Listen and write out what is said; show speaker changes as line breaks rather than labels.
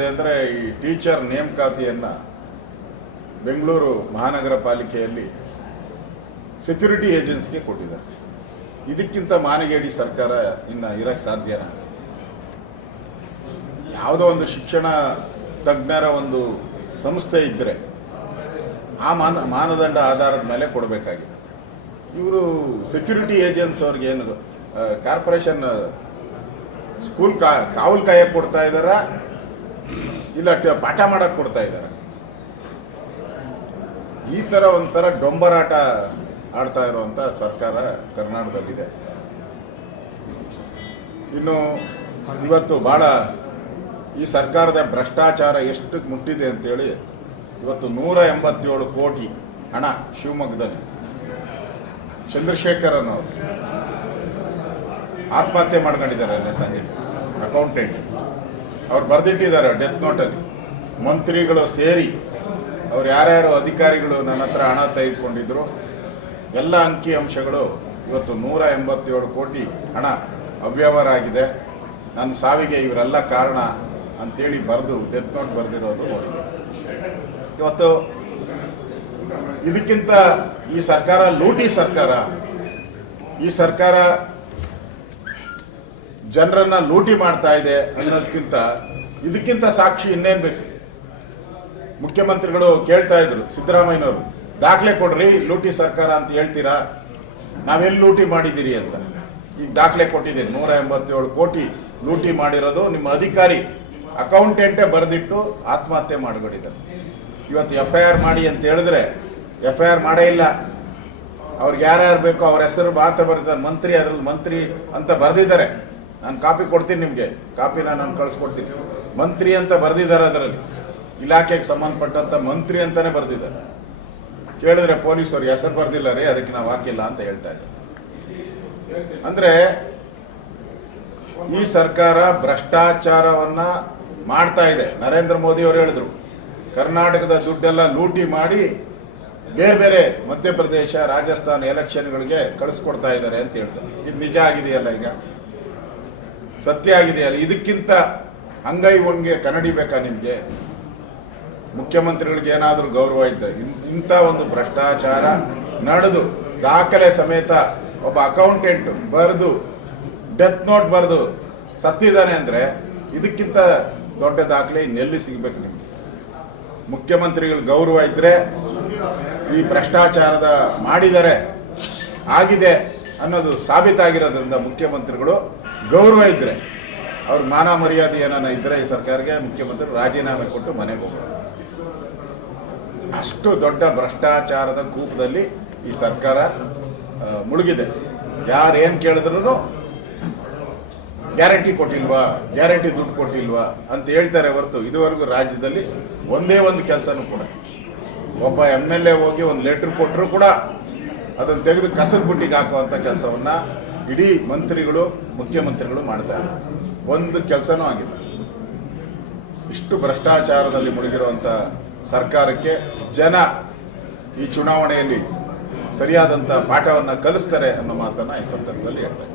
ಏನಾಗಿದೆ ಅಂದರೆ ಈ ಟೀಚರ್ ನೇಮಕಾತಿಯನ್ನು ಬೆಂಗಳೂರು ಮಹಾನಗರ ಪಾಲಿಕೆಯಲ್ಲಿ ಸೆಕ್ಯೂರಿಟಿ ಏಜೆನ್ಸಿಗೆ ಕೊಟ್ಟಿದ್ದಾರೆ. ಇದಕ್ಕಿಂತ ಮಾನಗೇಡಿ ಸರ್ಕಾರ ಇನ್ನು ಇರಕ್ಕೆ ಸಾಧ್ಯನಾ ಯಾವುದೋ ಒಂದು ಶಿಕ್ಷಣ ತಜ್ಞರ ಒಂದು ಸಂಸ್ಥೆ ಇದ್ದರೆ ಆ ಮಾನ, ಮಾನದಂಡ ಆಧಾರದ ಮೇಲೆ ಕೊಡಬೇಕಾಗಿದೆ ಇವರು ಸೆಕ್ಯೂರಿಟಿ ಏಜೆನ್ಸ್ ಅವ್ರಿಗೆ ಏನು ಕಾರ್ಪೊರೇಷನ್ ಸ್ಕೂಲ್ ಕಾ, ಕಾವಲು ಕಾಯಕ್ಕೆ ಕೊಡ್ತಾ ಇದ್ದಾರಾ? ಇಲ್ಲ ಪಾಠ ಮಾಡಕ್ಕೆ ಕೊಡ್ತಾ ಇದ್ದಾರೆ. ಈ ಥರ ಒಂಥರ ಡೊಂಬರಾಟ ಆಡ್ತಾ ಇರುವಂತ ಸರ್ಕಾರ ಕರ್ನಾಟಕದಲ್ಲಿದೆ. ಇನ್ನು ಇವತ್ತು ಭಾಳ ಈ ಸರ್ಕಾರದ ಭ್ರಷ್ಟಾಚಾರ ಎಷ್ಟು ಮುಟ್ಟಿದೆ ಅಂತೇಳಿ ಇವತ್ತು ನೂರ ಎಂಬತ್ತೇಳು ಕೋಟಿ ಹಣ ಶಿವಮೊಗ್ಗದಲ್ಲಿ. ಚಂದ್ರಶೇಖರ್ ಅವರು ಆತ್ಮಹತ್ಯೆ ಮಾಡ್ಕೊಂಡಿದ್ದಾರೆ ಸಂಜೆ. ಅಕೌಂಟೆಂಟ್ ಅವ್ರು ಬರೆದಿಟ್ಟಿದ್ದಾರೆ ಡೆತ್ ನೋಟಲ್ಲಿ ಮಂತ್ರಿಗಳು ಸೇರಿ ಅವ್ರು ಯಾರ್ಯಾರು ಅಧಿಕಾರಿಗಳು ನನ್ನ ಹತ್ರ ಹಣ ತೆಗೆದುಕೊಂಡಿದ್ರು, ಎಲ್ಲ ಅಂಕಿ ಅಂಶಗಳು ಇವತ್ತು ನೂರ ಎಂಬತ್ತೇಳು ಕೋಟಿ ಹಣ ಅವ್ಯವಹಾರ ಆಗಿದೆ. ನನ್ನ ಸಾವಿಗೆ ಇವರೆಲ್ಲ ಕಾರಣ ಅಂತೇಳಿ ಬರೆದು ಡೆತ್ ನೋಟ್ ಬರೆದಿರೋದು ನೋಡಿದೆ ಇವತ್ತು ಇದಕ್ಕಿಂತ ಈ ಸರ್ಕಾರ ಲೂಟಿ ಸರ್ಕಾರ, ಈ ಸರ್ಕಾರ ಜನರನ್ನ ಲೂಟಿ ಮಾಡ್ತಾ ಇದೆ ಅನ್ನೋದಕ್ಕಿಂತ ಇದಕ್ಕಿಂತ ಸಾಕ್ಷಿ ಇನ್ನೇನು ಬೇಕು? ಮುಖ್ಯಮಂತ್ರಿಗಳು ಕೇಳ್ತಾ ಇದ್ರು, ಸಿದ್ದರಾಮಯ್ಯನವರು, ದಾಖಲೆ ಕೊಡ್ರಿ, ಲೂಟಿ ಸರ್ಕಾರ ಅಂತ ಹೇಳ್ತೀರಾ? ನಾವೆಲ್ಲಿ ಲೂಟಿ ಮಾಡಿದ್ದೀರಿ ಅಂತ. ಈಗ ದಾಖಲೆ ಕೊಟ್ಟಿದ್ದೀನಿ, ನೂರ ಎಂಬತ್ತೇಳು ಕೋಟಿ ಲೂಟಿ ಮಾಡಿರೋದು ನಿಮ್ಮ ಅಧಿಕಾರಿ, ಅಕೌಂಟೆಂಟೇ ಬರೆದಿಟ್ಟು ಆತ್ಮಹತ್ಯೆ ಮಾಡಿಬಿಟ್ಟಿದ್ದಾರೆ. ಇವತ್ತು ಎಫ್ ಐ ಆರ್ ಮಾಡಿ ಅಂತ ಹೇಳಿದ್ರೆ ಎಫ್ ಐ ಆರ್ ಮಾಡೇ ಇಲ್ಲ. ಅವ್ರಿಗೆ ಯಾರ್ಯಾರು ಬೇಕೋ ಅವ್ರ ಹೆಸರು ಮಾತ್ರ ಬರೀತಾರೆ ಮಂತ್ರಿ ಅದ್ರಲ್ಲಿ ಮಂತ್ರಿ ಅಂತ ಬರೆದಿದ್ದಾರೆ. ನಾನು ಕಾಪಿ ಕೊಡ್ತೀನಿ ನಿಮಗೆ. ಕಾಪಿನ ನಾನು ಕಳಿಸ್ಕೊಡ್ತೀನಿ. ಮಂತ್ರಿ ಅಂತ ಬರೆದಿದ್ದಾರೆ ಅದರಲ್ಲಿ. ಇಲಾಖೆಗೆ ಸಂಬಂಧಪಟ್ಟಂಥ ಮಂತ್ರಿ ಅಂತಲೇ ಬರೆದಿದ್ದಾರೆ. ಕೇಳಿದ್ರೆ ಪೊಲೀಸರು ಹೆಸರು ಬರ್ದಿಲ್ಲ ರೀ, ಅದಕ್ಕೆ ನಾವು ಹಾಕಿಲ್ಲ ಅಂತ ಹೇಳ್ತಾ ಇದ್ದೆ ಅಂದರೆ ಈ ಸರ್ಕಾರ ಭ್ರಷ್ಟಾಚಾರವನ್ನ ಮಾಡ್ತಾ ಇದೆ. ನರೇಂದ್ರ ಮೋದಿ ಅವರು ಹೇಳಿದ್ರು. ಕರ್ನಾಟಕದ ದುಡ್ಡೆಲ್ಲ ಲೂಟಿ ಮಾಡಿ ಬೇರೆ ಬೇರೆ ಮಧ್ಯಪ್ರದೇಶ, ರಾಜಸ್ಥಾನ ಎಲೆಕ್ಷನ್ಗಳಿಗೆ ಕಳಿಸ್ಕೊಡ್ತಾ ಇದ್ದಾರೆ ಅಂತ ಹೇಳ್ತಾರೆ. ಇದು ನಿಜ ಆಗಿದೆಯಲ್ಲ ಈಗ? ಸತ್ಯ ಆಗಿದೆ ಅಲ್ಲ. ಇದಕ್ಕಿಂತ ಅಂಗೈ ಒಂಗೆ ಕನ್ನಡಿ ಬೇಕಾ ನಿಮಗೆ? ಮುಖ್ಯಮಂತ್ರಿಗಳಿಗೆ ಏನಾದರೂ ಗೌರವ ಇದ್ದರೆ ಇಂಥ ಒಂದು ಭ್ರಷ್ಟಾಚಾರ ನಡೆದು, ದಾಖಲೆ ಸಮೇತ ಒಬ್ಬ ಅಕೌಂಟೆಂಟ್ ಬರೆದು ಡೆತ್ ನೋಟ್ ಬರೆದು ಸತ್ತಿದ್ದಾನೆ ಅಂದರೆ ಇದಕ್ಕಿಂತ ದೊಡ್ಡ ದಾಖಲೆ ಇನ್ನೆಲ್ಲಿ ಸಿಗಬೇಕು ನಿಮಗೆ? ಮುಖ್ಯಮಂತ್ರಿಗಳು ಗೌರವ ಇದ್ದರೆ ಈ ಭ್ರಷ್ಟಾಚಾರದ ಮಾಡಿದರೆ, ಆಗಿದೆ ಅನ್ನೋದು ಸಾಬೀತಾಗಿರೋದ್ರಿಂದ ಮುಖ್ಯಮಂತ್ರಿಗಳು ಗೌರವ ಇದ್ದರೆ ಅವ್ರ ಮಾನ ಮರ್ಯಾದೆ ಏನಾನ ಇದ್ದರೆ ಈ ಸರ್ಕಾರಕ್ಕೆ ಮುಖ್ಯಮಂತ್ರಿ ರಾಜೀನಾಮೆ ಕೊಟ್ಟು ಮನೆಗೆ ಹೋಗೋದು ಅಷ್ಟು ದೊಡ್ಡ ಭ್ರಷ್ಟಾಚಾರದ ಕೂಪದಲ್ಲಿ ಈ ಸರ್ಕಾರ ಮುಳುಗಿದೆ. ಯಾರು ಏನು ಕೇಳಿದ್ರು ಗ್ಯಾರಂಟಿ ಕೊಟ್ಟಿಲ್ವಾ, ಗ್ಯಾರಂಟಿ ದುಡ್ಡು ಕೊಟ್ಟಿಲ್ವಾ ಅಂತ ಹೇಳ್ತಾರೆ ಹೊರತು ಇದುವರೆಗೂ ರಾಜ್ಯದಲ್ಲಿ ಒಂದೇ ಒಂದು ಕೆಲಸನೂ ಕೂಡ ಒಬ್ಬ ಎಂ ಎಲ್ ಎ ಹೋಗಿ ಒಂದು ಲೆಟ್ರ್ ಕೊಟ್ಟರು ಕೂಡ ಅದನ್ನು ತೆಗೆದು ಕಸದ ಬುಟ್ಟಿಗೆ ಹಾಕುವಂಥ ಕೆಲಸವನ್ನ ಇಡೀ ಮಂತ್ರಿಗಳು, ಮುಖ್ಯಮಂತ್ರಿಗಳು ಮಾಡ್ತಾರೆ ಒಂದು ಕೆಲಸನೂ ಆಗಿಲ್ಲ. ಇಷ್ಟು ಭ್ರಷ್ಟಾಚಾರದಲ್ಲಿ ಮುಳುಗಿರುವಂಥ ಸರ್ಕಾರಕ್ಕೆ ಜನ ಈ ಚುನಾವಣೆಯಲ್ಲಿ ಸರಿಯಾದಂಥ ಪಾಠವನ್ನು ಕಲಿಸ್ತಾರೆ ಅನ್ನೋ ಮಾತನ್ನ ಈ ಸಂದರ್ಭದಲ್ಲಿ ಹೇಳ್ತಾರೆ